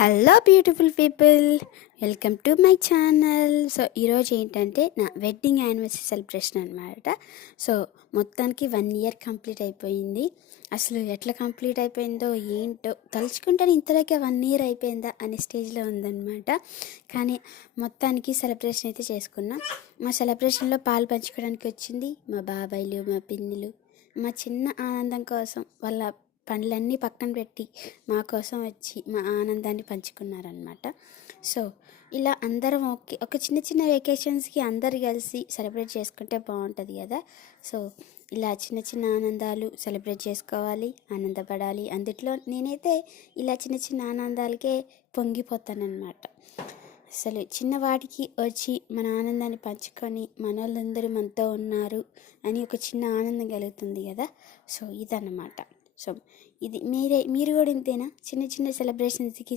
Hello beautiful people, welcome to my channel. So ఈరోజు ఏంటంటే నా వెడ్డింగ్ యానివర్సరీ సెలబ్రేషన్ అనమాట. సో మొత్తానికి 1 ఇయర్ కంప్లీట్ అయిపోయింది. అసలు ఎట్లా కంప్లీట్ అయిపోయిందో ఏంటో తలుచుకుంటే ఇంతలోకే 1 ఇయర్ అయిపోయిందా అనే స్టేజ్లో ఉందన్నమాట. కానీ మొత్తానికి సెలబ్రేషన్ అయితే చేసుకున్నాం. మా సెలబ్రేషన్లో పాలు పంచుకోవడానికి వచ్చింది మా బాబాయ్లు, మా పిన్నులు. మా చిన్న ఆనందం కోసం వాళ్ళ పనులన్నీ పక్కన పెట్టి మా కోసం వచ్చి మా ఆనందాన్ని పంచుకున్నారనమాట. సో ఇలా అందరం ఒక చిన్న చిన్న వెకేషన్స్కి అందరు కలిసి సెలబ్రేట్ చేసుకుంటే బాగుంటుంది కదా. సో ఇలా చిన్న చిన్న ఆనందాలు సెలబ్రేట్ చేసుకోవాలి, ఆనందపడాలి. అందుట్లో నేనైతే ఇలా చిన్న చిన్న ఆనందాలకే పొంగిపోతానన్నమాట. అసలు చిన్నవాటికి వచ్చి మన ఆనందాన్ని పంచుకొని మన వాళ్ళందరూ మనతో ఉన్నారు అని ఒక చిన్న ఆనందం కలుగుతుంది కదా. సో ఇదన్నమాట. సో ఇది మీరు కూడా ఇంతేనా? చిన్న చిన్న సెలబ్రేషన్స్కి